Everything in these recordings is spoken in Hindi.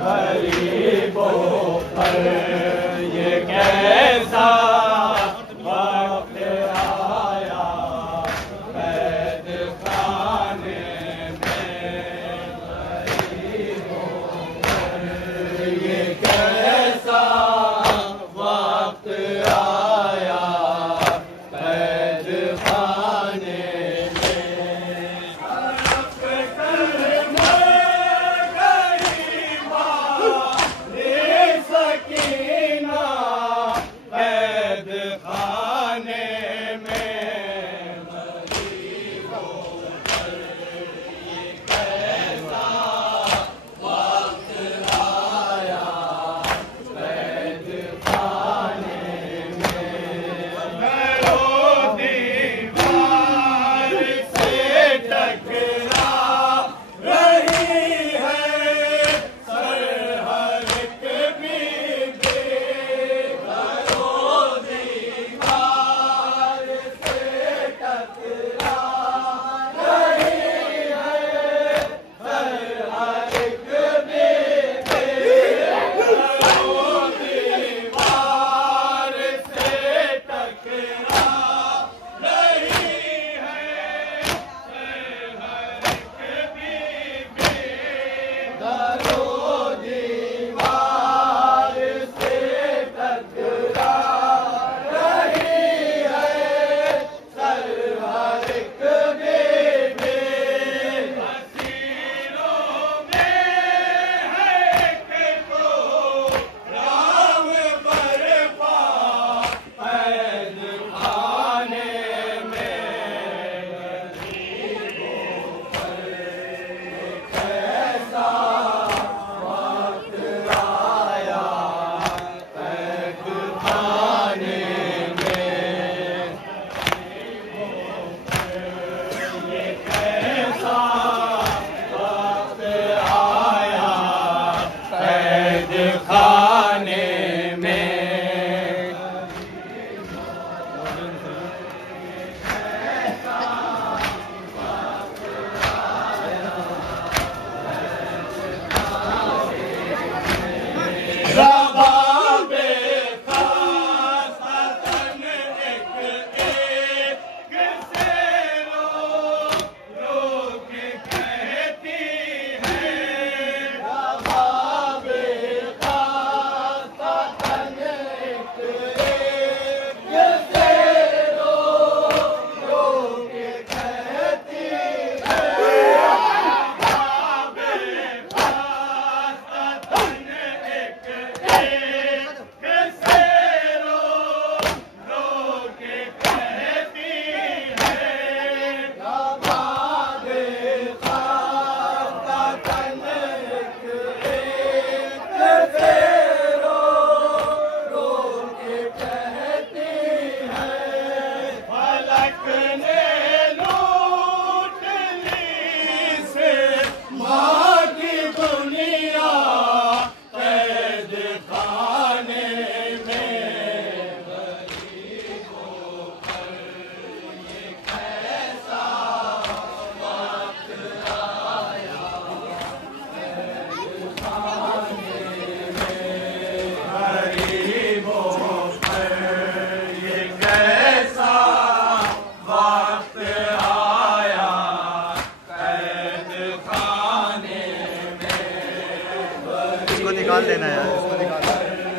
गरीबों पर ये कैसा वक्त आया, कैद खाने में गरीबों पर ये कैसा वक्त आया, कैद खाने निकाल देना यार, इसको निकाल देना।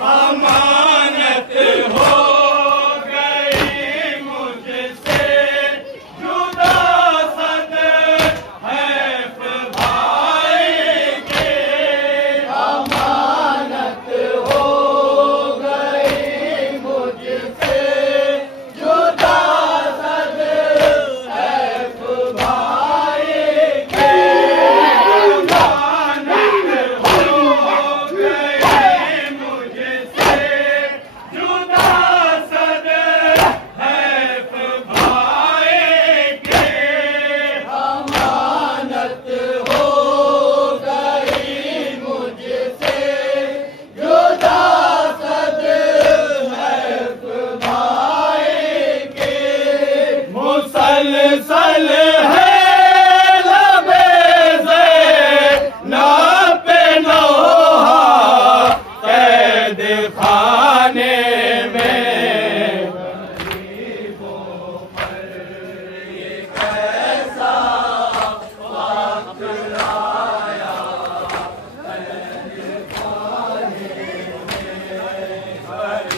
अमानत हो गई मुझसे जुदा सद है भाई के अमानत हो गई मुझसे जुदा सद है भाई के अमानत हो गई मुझसे जुदा सद है भाई के अमानत हो गई मुझसे जुदा सद है भाई के मुसलसल है लबे ना पे नोहा कैद खाने में कैसा वक्त आया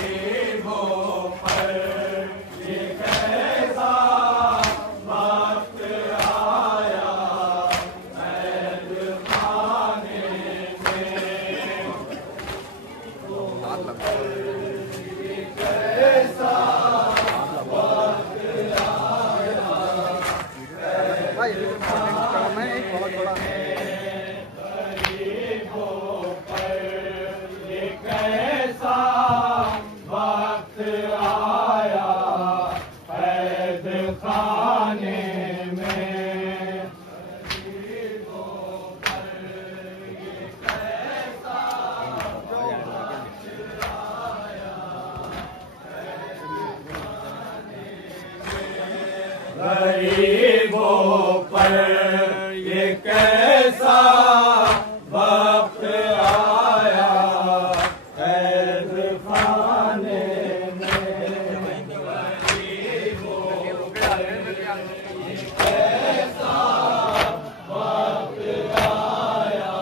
गरीबों पर ये कैसा वक्त आया कैद खाने में कैसा भाई काम है एक बहुत बड़ा गरीबों पर ये कैसा वक्त आया कैद खाने में गरीबों पर ये कैसा वक्त आया कैद खाने में गरीबों पर ये कैसा वक्त आया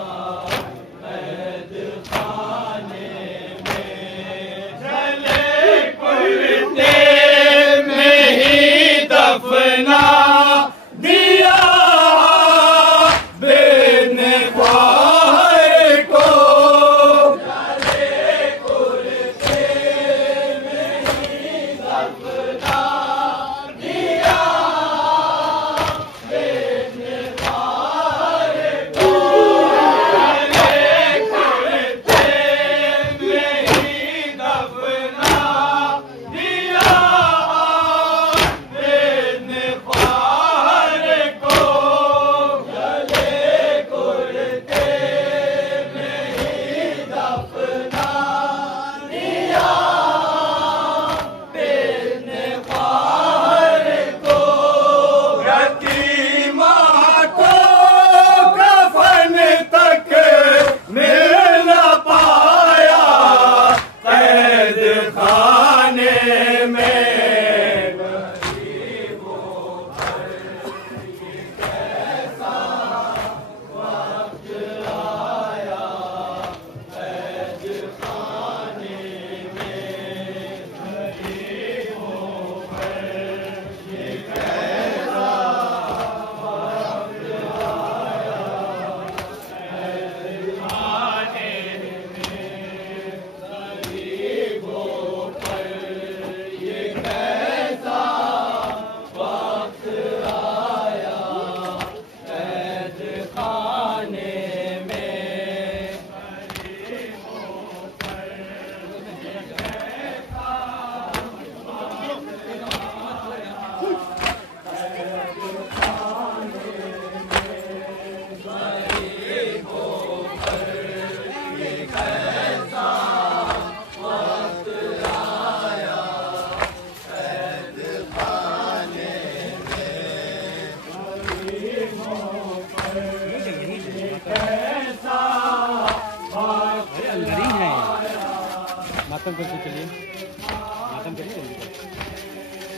कैद खाने में जले कुर्ते में ही दफना दिया बिन ख्वार को जले कुर्ते में ही दफना दिया बिन ख्वार को जले कुर्ते में ही दफना दिया बिन ख्वार को जले कुर्ते में ही दफना दिया बिन ख्वार को यतीमा को कफन तक मिल न पाया कैद खाने में मातम करके चलिए, मातम करिए जल्दी।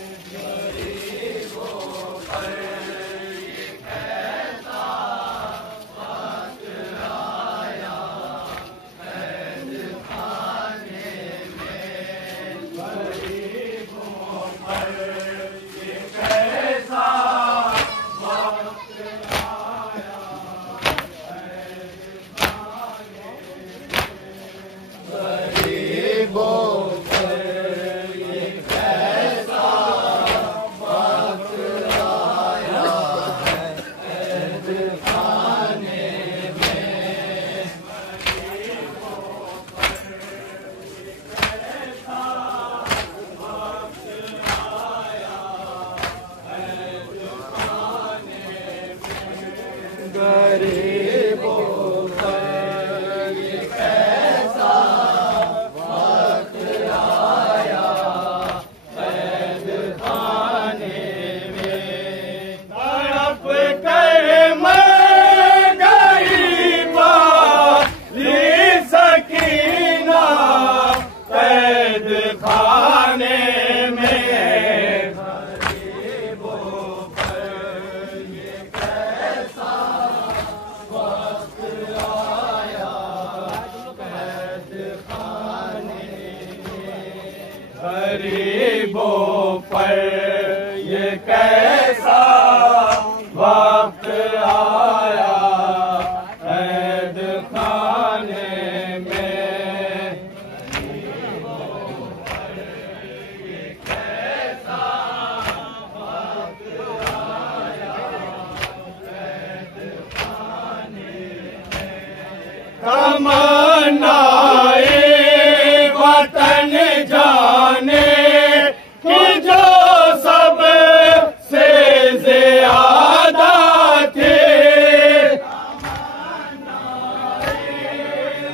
गरीबों पर ये कैसा वक्त आया कैद खाने में। तमन्नाए वतन जाने कि जो सब से ज़्यादा थे।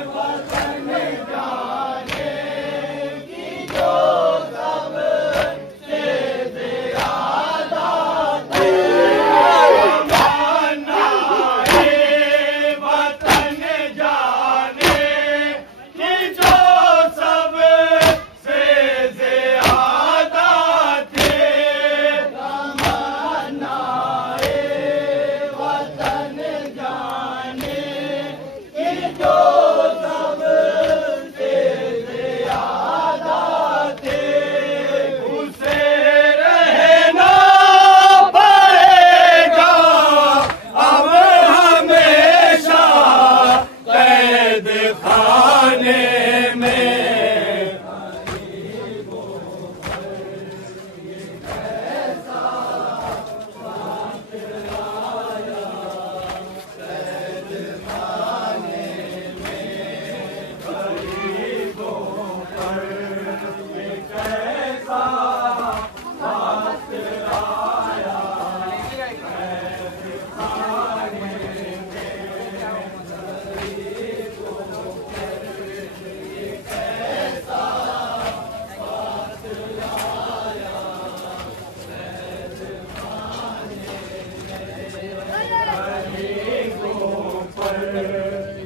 वतन जाने कि जो सब से ज़्यादा थे। तमन्नाए वतन जाने कि जो सब से ज़्यादा थे। तमन्नाए वतन जाने कि जो सब से ज़्यादा थे। उसे रहना पड़ेगा अब हमेशा कैद खाने में।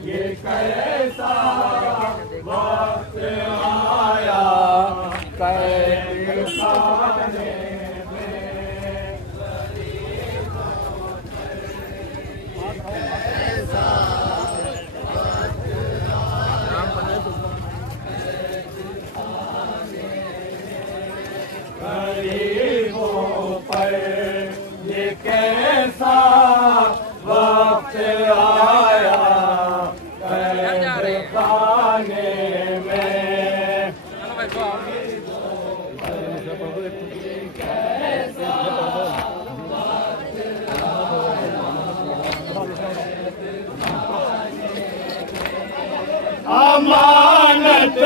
ये कैसा वक्त आया कैद खाने में। गरीबों पर ये कैसा वक्त आया कैद खाने में। अमानत